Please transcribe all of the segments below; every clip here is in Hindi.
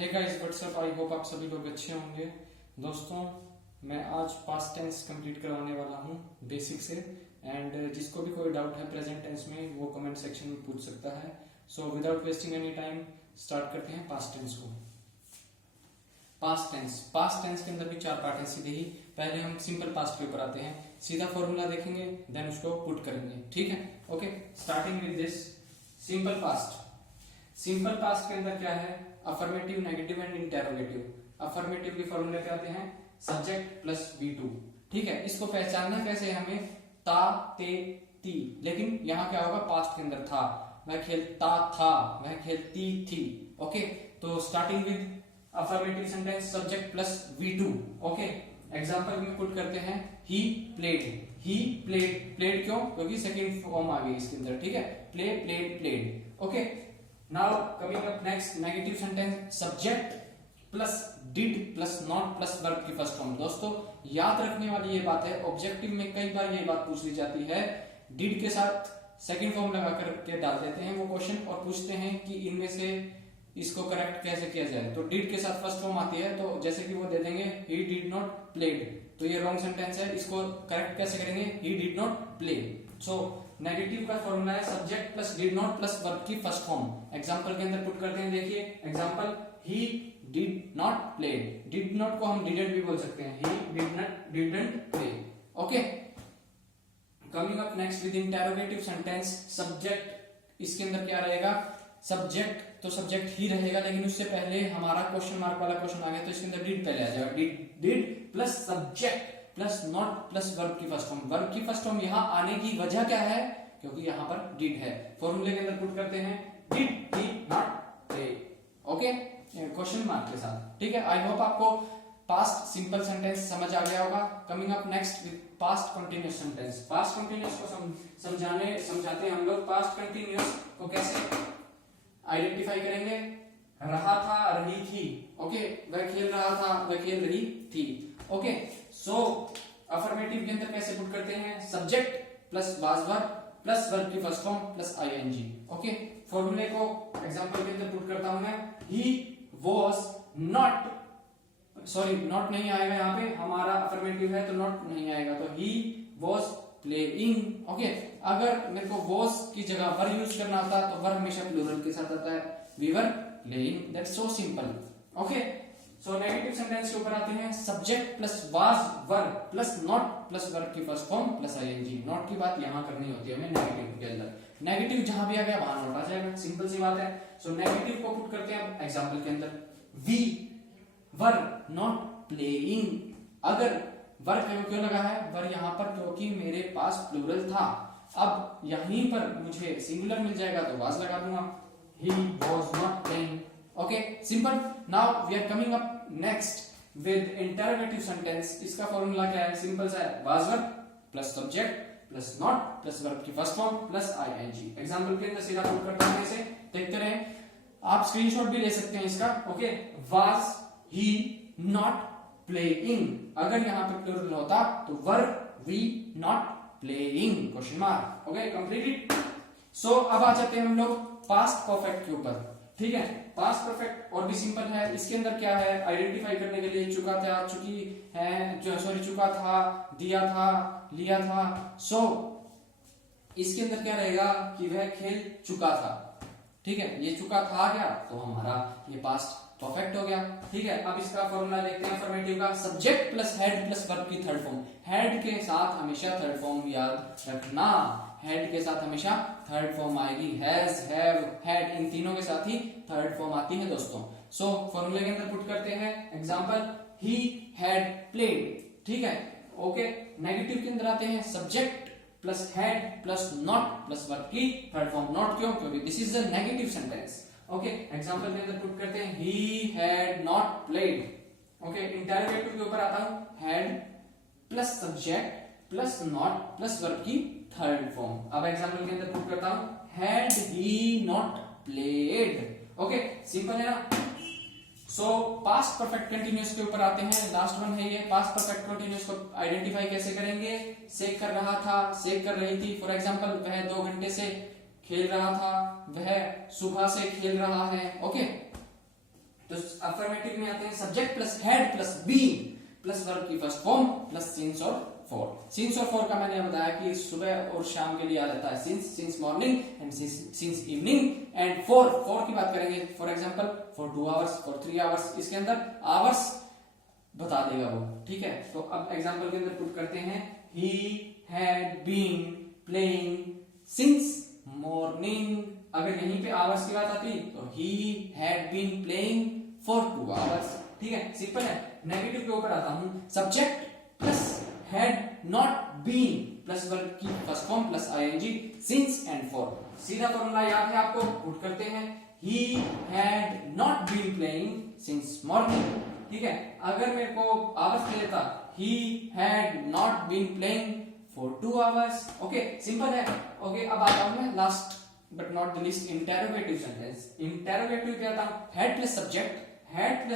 Hey guys what's up, I hope आप सभी लोग अच्छे होंगे। दोस्तों, मैं आज पास्ट टेंस कंप्लीट करवाने वाला हूँ बेसिक से, एंड जिसको भी कोई डाउट है प्रेजेंट टेंस में वो कमेंट सेक्शन में पूछ सकता है। So without wasting any time start करते हैं पास्ट टेंस को। पास्ट टेंस के अंदर भी चार पार्ट है सीधे ही। पहले हम सिंपल पास्ट के ऊपर आते हैं, सीधा फॉर्मूला देखेंगे, देन उसको पुट करेंगे। ठीक है, okay. Starting with this simple past. Simple past के अंदर क्या है? Affirmative, negative and interrogative. Affirmative के फॉर्मूले पे आते हैं सब्जेक्ट प्लस V2। ठीक है, इसको पहचानना कैसे हमें? ता, ते, ती। लेकिन यहाँ क्या होगा? पास्ट के अंदर था, वह खेलता था, वह खेलती थी। ओके, तो starting with affirmative sentence subject plus V2। Okay, example में पुट करते हैं he played. He played, played क्यों? क्योंकि सेकंड फॉर्म आ गई इसके अंदर। ठीक है, play, played, played. Okay, now coming up next negative sentence subject plus did plus not plus verb की फर्स्ट फॉर्म। दोस्तों, याद रखने वाली ये बात है, ऑब्जेक्टिव में कई बार ये बात पूछ ली जाती है, डिड के साथ सेकंड फॉर्म लगा करके डाल देते हैं वो क्वेश्चन और पूछते हैं कि इनमें से इसको करेक्ट कैसे किया जाए। तो डिड के साथ फर्स्ट फॉर्म आती है, तो जैसे कि वो दे देंगे ही डिड नॉट प्लेड, तो ये रॉन्ग सेंटेंस है, इसको करेक्ट कैसे करेंगे? He did not play. So negative का फॉर्मूला है subject plus did not plus verb की फर्स्ट फॉर्म। एग्जांपल के अंदर पुट करते हैं, देखिए example he did not play. Did not को हम डिडंट भी बोल सकते हैं, he did not didn't play. Okay, coming up next with interrogative sentence subject. इसके अंदर क्या रहेगा? सब्जेक्ट तो सब्जेक्ट ही रहेगा, लेकिन उससे पहले हमारा क्वेश्चन मार्क वाला क्वेश्चन आ गया, तो इसके अंदर डिड पहले आ जाएगा। Did plus subject plus not plus verb की फर्स्ट फॉर्म। वर्ब की फर्स्ट फॉर्म यहाँ आने की वजह क्या है? क्योंकि यहाँ पर डिड है। फॉर्मूले के अंदर पुट करते हैं did he not play. Okay, question mark के साथ। ठीक है, आई होप आपको पास्ट सिंपल सेंटेंस समझ आ गया होगा। Coming up next with past continuous sentence. Past continuous को समझाते हैं हम लोग। पास्ट कंटिन्यूअस को कैसे आइडेंटिफाई करेंगे? रहा था, रही थी। ओके, वह खेल रहा था, वह खेल रही थी। ओके, सो अफर्मेटिव के अंदर कैसे पुट करते हैं? Subject plus was verb plus verb की first form plus ING. Okay, फॉर्मूले को एग्जांपल के अंदर पुट करता हूं मैं, he was not, sorry not नहीं आएगा यहाँ पे, हमारा अफर्मेटिव है तो नॉट नहीं आएगा, तो ही वाज प्लेइंग। ओके, अगर मेरे को वाज की जगह वर यूज करना होता तो वर हमेशा प्लूरल के साथ आता है, we were playing. That's so simple. Okay, so negative sentence के ऊपर आते हैं subject plus was verb plus not plus verb की first form plus ING. Not की बात यहां करनी होती है हमें नेगेटिव के अंदर। नेगेटिव जहां भी आ गया वहां नॉट आ जाएगा, सिंपल सी बात है। सो नेगेटिव को पुट करते हैं एग्जांपल के अंदर, वी वर नॉट प्लेइंग। अगर वर क्यों लगा है? वर यहां पर क्योंकि मेरे पास प्लूरल था। अब यहीं पर मुझे सिंगुलर मिल जाएगा तो वाज लगा दूंगा, he was not playing. Okay, simple. Now we are coming up next with interrogative sentence. इसका फॉर्मूला क्या है? सिंपल सा है, was verb plus subject plus not plus verb की first form plus ING. Example के अंदर सीधा पुट करते हैं, इसे देखते रहें। आप स्क्रीनशॉट भी ले सकते हैं इसका। Okay, was he not playing. अगर यहाँ पे प्लूरल होता तो were we not playing, question mark. Okay, completed. So अब आ जाते हैं हम लोग पास्ट परफेक्ट के ऊपर। ठीक है, पास्ट परफेक्ट और भी सिंपल है। इसके अंदर क्या है? आइडेंटिफाई करने के लिए चुका था, चुकी है, जो सॉरी चुका था, दिया था, लिया था। सो इसके अंदर क्या रहेगा कि वह खेल चुका था। ठीक है, ये चुका था क्या, तो हमारा ये पास्ट परफेक्ट हो गया। ठीक है, अब इसका फॉर्मूला देखते हैं अफर्मेटिव का, subject plus head plus verb की थर्ड फॉर्म। हेड के साथ हमेशा थर्ड फॉर्म याद रखना, हेड के साथ हमेशा थर्ड फॉर्म आएगी, हैज, हैव, हैड, इन तीनों के साथ ही थर्ड फॉर्म आती है दोस्तों। सो फॉर्मूले के अंदर पुट करते हैं एग्जांपल, ही हैड प्लेड। ठीक है, ओके। नेगेटिव के अंदर आते हैं subject plus head plus not plus verb की थर्ड फॉर्म। नॉट क्यों? क्योंकि this is a negative sentence. Okay, example के अंदर पुट करते हैं he had not played. Okay, interrogative के ऊपर आता हूं, had plus subject plus not plus verb की थर्ड फॉर्म। अब एग्जांपल के अंदर पुट करता हूं, had he not played. Okay, simple है ना। सो पास्ट परफेक्ट कंटिन्यूअस के ऊपर आते हैं, लास्ट वन है ये। पास्ट परफेक्ट कंटिन्यूअस को आइडेंटिफाई कैसे करेंगे? सेक कर रहा था, सेक कर रही थी। फॉर एग्जांपल, वह 2 घंटे से खेल रहा था, वह सुबह से खेल रहा है। ओके, तो अफर्मेटिव में आते हैं subject plus head plus being plus verb की फर्स्ट फॉर्म प्लस सिंस और फॉर। सिंस और फॉर का मैंने बताया कि सुबह और शाम के लिए आ जाता है since morning and since evening. And for की बात करेंगे, for example for 2 hours, for 3 hours, इसके अंदर आवर्स बता देगा वो, ठीक है। तो अब एग्जांपल के अंदर पुट करते हैं, he had been playing since morning. अगर यहीं पे आवर्स की बात आती तो he had been playing for 2 hours, ठीक है, सिंपल है। नेगेटिव के ऊपर आता हूं, subject plus had not been plus verb की first form plus ING since and for. सीधा फॉर्मूला याद है आपको, पुट करते हैं, he had not been playing since morning, ठीक है। अगर मेरे को आवर्स ले लेता, he had not been playing for 2 hours, okay, simple है। ओके, अब आता हूं मैं last but not the least interrogative sentence. Interrogative क्या था, had plus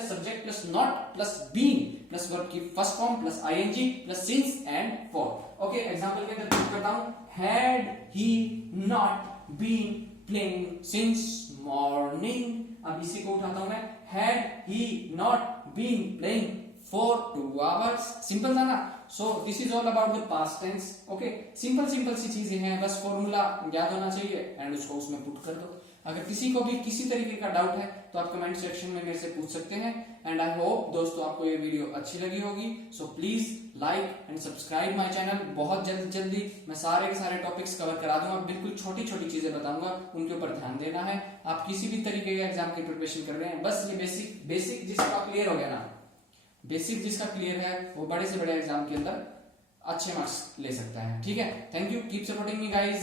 subject plus not plus been plus verb की first form plus ING plus since and for. Okay, example के अंदर पुट करता हूं, had he not been playing since morning. अब इसी को उठाता हूं मैं, had he not been playing for 2 hours. Simple था ना। So this is all about the past tense. Okay, simple सी चीजें हैं, बस फॉर्मूला याद होना चाहिए एंड उसको उसमें पुट कर दो। अगर किसी को भी किसी तरीके का डाउट है तो आप कमेंट सेक्शन में मेरे से पूछ सकते हैं। एंड आई होप दोस्तों आपको ये वीडियो अच्छी लगी होगी। So please like and subscribe my channel. बहुत जल्दी मैं सारे के सारे टॉपिक्स कवर करा दूंगा, बिल्कुल छोटी चीजें बताऊंगा, उनके ऊपर ध्यान देना है। आप किसी भी तरीके के एग्जाम की प्रिपरेशन कर रहे हैं, बस ये बेसिक जिसका क्लियर हो गया ना, बेसिक जिसका क्लियर है वो बड़े से बड़े एग्जाम के अंदर अच्छे मार्क्स ले सकता है, ठीक है। Thank you, keep supporting me guys.